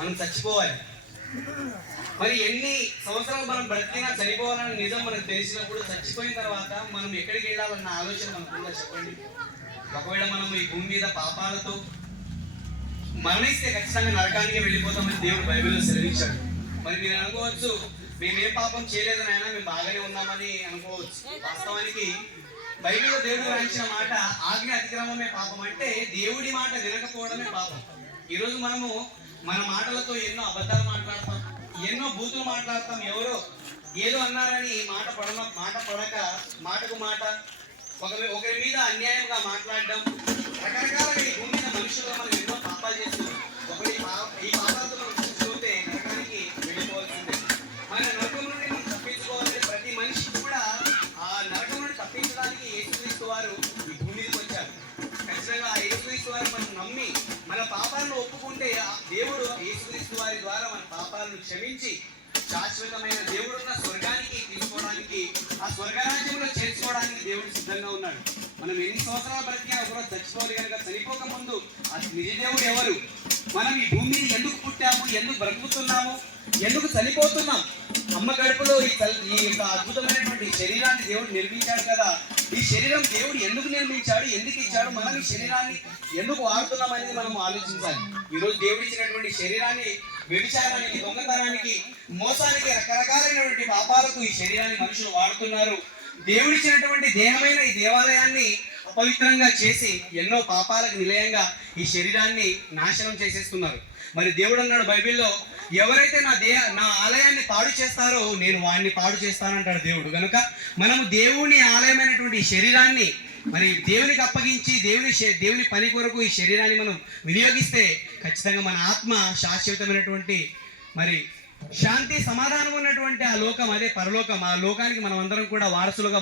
మనం చచ్చిపోవాలి. మరి ఎన్ని సంవత్సరాలు మనం బ్రతికినా చనిపోవాలన్న నిజం మనకు తెలిసినప్పుడు చచ్చిపోయిన తర్వాత మనం ఎక్కడికి వెళ్ళాలన్న ఆలోచన మనకుందా చెప్పండి? ఒకవేళ మనం ఈ భూమి మీద పాపాలతో మరణిస్తే ఖచ్చితంగా నరకానికి వెళ్ళిపోతామని దేవుడు బైబిల్లో సెలవించాడు. మరి మీరు అనుకోవచ్చు, మేమేం పాపం చేయలేదు నాయన, మేము బాగానే ఉన్నామని అనుకోవచ్చు. వాస్తవానికి బైబిల్లో దేవుడు రాయించిన మాట ఆజ్ఞ అతిక్రమమే పాపం. అంటే దేవుడి మాట వినకపోవడమే పాపం. ఈరోజు మనము మన మాటలతో ఎన్నో అబద్ధాలు మాట్లాడతాం, ఎన్నో బూతులు మాట్లాడతాం. ఎవరో ఏదో అన్నారని మాట పడక మాటకు మాట ఒకరి మీద అన్యాయంగా మాట్లాడడం, రకరకాలుగా ఈ భూమి మీద మనుషులు మనం ఎన్నో పాపాలు చేస్తున్నాం. ఒకటి ఈ పాపాలతో మనం చూసుకుంటే నరకానికి వెళ్ళిపోవాల్సిందే. మన నరకం నుండి మనం తప్పించుకోవాలంటే ప్రతి మనిషి కూడా ఆ నరకం నుండి తప్పించడానికి యేసుక్రీస్తు వారు ఈ భూమి మీదకి వచ్చారు. ఖచ్చితంగా ఆ యేసుక్రీస్తు వారు మనం నమ్మి మన పాపాలను ఒప్పుకుంటే దేవుడు యేసుక్రీస్తు వారి ద్వారా మన పాపాలను క్షమించి శాశ్వతమైన దేవుడున్న స్వర్గానికి తీసుకోవడానికి, ఆ స్వర్గరాజ్యంలో చేర్చుకోవడానికి దేవుడు సిద్ధంగా ఉన్నాడు. మనం ఎన్ని సంవత్సరాలు బ్రతికినా ఒకరోజు చచ్చిపోవాలి కనుక చనిపోక ముందు ఆ నిజ దేవుడు ఎవరు, మనం ఈ భూమి మీద ఎందుకు పుట్టాము, ఎందుకు బ్రతుకుతున్నాము, ఎందుకు చనిపోతున్నాం, అమ్మ గడుపులో ఈ యొక్క అద్భుతమైనటువంటి శరీరాన్ని దేవుడు నిర్మించాడు కదా. ఈ శరీరం దేవుడు ఎందుకు నిర్మించాడు, ఎందుకు ఇచ్చాడు, మనం ఈ శరీరాన్ని ఎందుకు వాడుతున్నాం అనేది మనం ఆలోచించాలి. ఈరోజు దేవుడు ఇచ్చినటువంటి శరీరాన్ని వ్యభిచారానికి, దొంగతనానికి, మోసానికి, రకరకాలైనటువంటి పాపాలకు ఈ శరీరాన్ని మనుషులు వాడుతున్నారు. దేవుడిచ్చినటువంటి దేహమైన ఈ దేవాలయాన్ని అపవిత్రంగా చేసి ఎన్నో పాపాలకు నిలయంగా ఈ శరీరాన్ని నాశనం చేసేస్తున్నారు. మరి దేవుడు అన్నాడు బైబిల్లో, ఎవరైతే నా ఆలయాన్ని పాడు చేస్తారో నేను వాడిని పాడు చేస్తానంటాడు దేవుడు. కనుక మనము దేవుని ఆలయమైనటువంటి ఈ శరీరాన్ని మరి దేవునికి అప్పగించి దేవుని పని కొరకు ఈ శరీరాన్ని మనం వినియోగిస్తే ఖచ్చితంగా మన ఆత్మ శాశ్వతమైనటువంటి మరి శాంతి సమాధానం ఉన్నటువంటి ఆ లోకం, అదే పరలోకం, ఆ లోకానికి మనం అందరం కూడా వారసులుగా